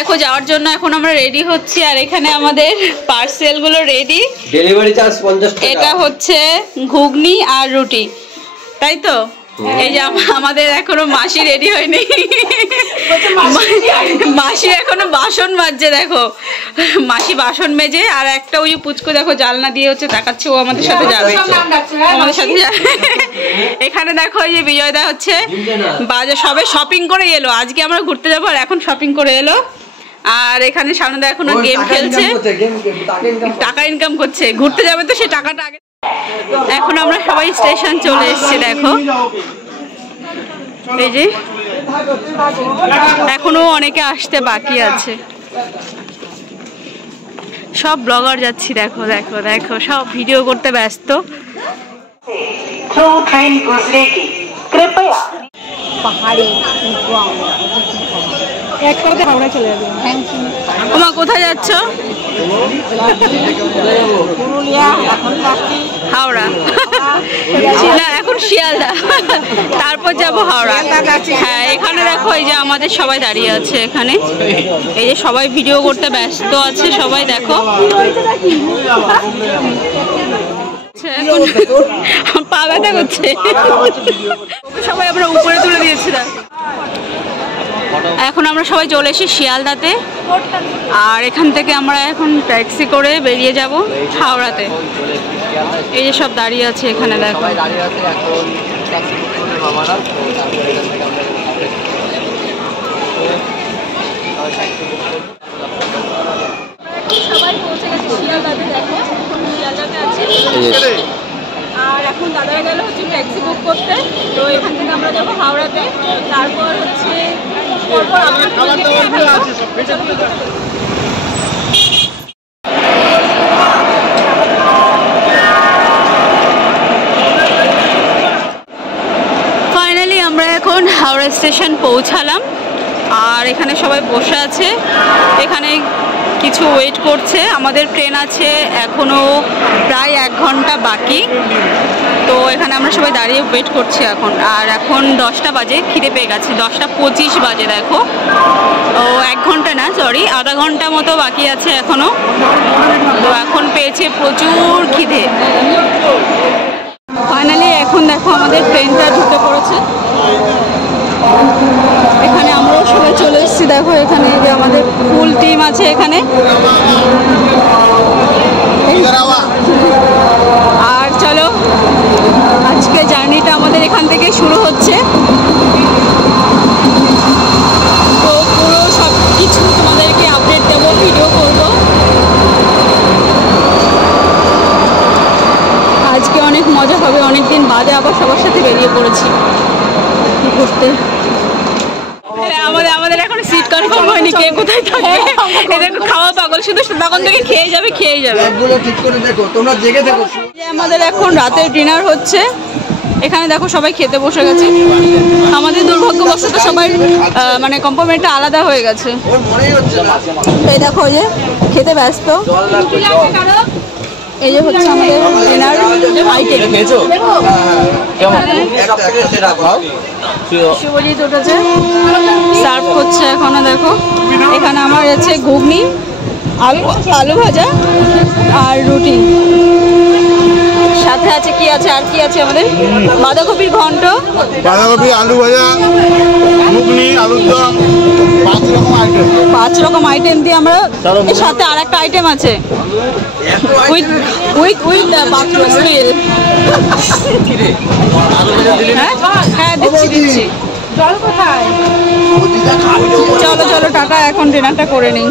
দেখো যাওয়ার জন্য এখন আমরা রেডি হচ্ছি আর এখানে আমাদের পার্সেল গুলো রেডি। ডেলিভারি চার্জ 50 টাকা। এটা হচ্ছে ঘুগনি আর রুটি, তাই তো? এই যে আমাদের এখনো মাসি রেডি হয়নি, মাসি এখনো বাসন মাজছে। দেখো মাসি বাসন মেজে, আর একটা ওই পুচকো দেখো জালনা দিয়ে হচ্ছে তাকাচ্ছে, ও আমাদের সাথে যাবে, আমাদের সাথে যাবে। এখানে দেখো এই যে বিজয়দা হচ্ছে বাজার সবে শপিং করে এলো, আজকে আমরা ঘুরতে যাবো আর এখন শপিং করে এলো। আর এখানে সামনে এখনো গেম খেলছে, টাকা ইনকাম করছে, ঘুরতে যাবে তো সে টাকাটা আগে। এখন আমরা সবাই স্টেশন চলে এসেছি। দেখো এই যে এখনো অনেকে আসতে বাকি আছে, সব ব্লগার যাচ্ছি। দেখো দেখো দেখো সব ভিডিও করতে ব্যস্ত। কোথায় যাচ্ছ? হাওড়া। না এখন শিয়ালদা, তারপর যাবো হাওড়া। হ্যাঁ এখানে দেখো এই যে আমাদের সবাই দাঁড়িয়ে আছে এখানে, এই যে সবাই ভিডিও করতে ব্যস্ত আছে সবাই। দেখো পা ব্যথা করছে, সবাই আমরা উপরে তুলে দিয়েছিলাম। এখন আমরা সবাই চলে এসেছি শিয়ালদাতে, আর এখান থেকে আমরা এখন ট্যাক্সি করে বেরিয়ে যাব হাওড়াতে। এই যে সব দাঁড়িয়ে আছে এখানে, দেখো সবাই পৌঁছে গেছে শিয়ালদাতে। দেখো শিয়ালদাতে আছে, আর এখন দাদারা গেল হচ্ছে ট্যাক্সি বুক করতে। তো এখান থেকে আমরা যাবো হাওড়াতে, তারপর হচ্ছে ফাইনালি আমরা এখন হাওড়া স্টেশন পৌঁছালাম, আর এখানে সবাই বসে আছে, এখানে কিছু ওয়েট করছে। আমাদের ট্রেন আছে এখনো প্রায় 1 ঘন্টা বাকি, তো এখানে আমরা সবাই দাঁড়িয়ে ওয়েট করছি এখন। আর এখন 10টা বাজে, খিদে পেয়ে গেছে, 10টা 25 বাজে। দেখো ও 1 ঘন্টা না, সরি আধা ঘন্টা মতো বাকি আছে এখনো। তো এখন পেয়েছে প্রচুর খিদে। ফাইনালি এখন দেখো আমাদের ট্রেনটা ঢুকে পড়েছে, এখানে আমরাও সবাই চলে এসেছি। দেখো এখানে যে আমাদের ফুল টিম আছে এখানে। আর চলো আজকে জার্নিটা আমাদের এখান থেকে শুরু হচ্ছে। তো পুরো সব কিছু তোমাদেরকে আপডেট দেবো, ভিডিও করবো। আজকে অনেক মজা হবে, অনেকদিন বাদে আবার সবার সাথে বেরিয়ে পড়েছি ঘুরতে। আমাদের এখন সিট কনফার্ম হয়নি, কে কোথায় থাকবে। এদের খাওয়া পাগল, শুধু তখন থেকে খেয়ে যাবে। আমাদের এখন রাতের ডিনার হচ্ছে এখানে। দেখো সবাই খেতে বসে গেছে। আমাদের দুর্ভাগ্যবশত সবাই মানে কম্পার্টমেন্টটা আলাদা হয়ে গেছে। এই দেখো এই যে খেতে ব্যস্ত। এই যে হচ্ছে আমাদের ডিনার আইটেম। শুভজিৎ উঠেছে, সার্ভ করছে এখনো। দেখো এখানে আমার আছে ঘুগনি, আলু ভাজা আর রুটি, সাথে আছে কি আছে আর কি আছে আমাদের বাঁধাকপির ঘন্ট, বাঁধাকপি, আলু ভাজা, ঘুগনি, আলুর দম, 5 রকম আইটেম দিয়ে আমরা। এর সাথে আর একটা আইটেম আছে উইথ বাথরুম স্মেল। হ্যাঁ দিচ্ছি। চলো টাটা, এখন ডিনারটা করে নিই।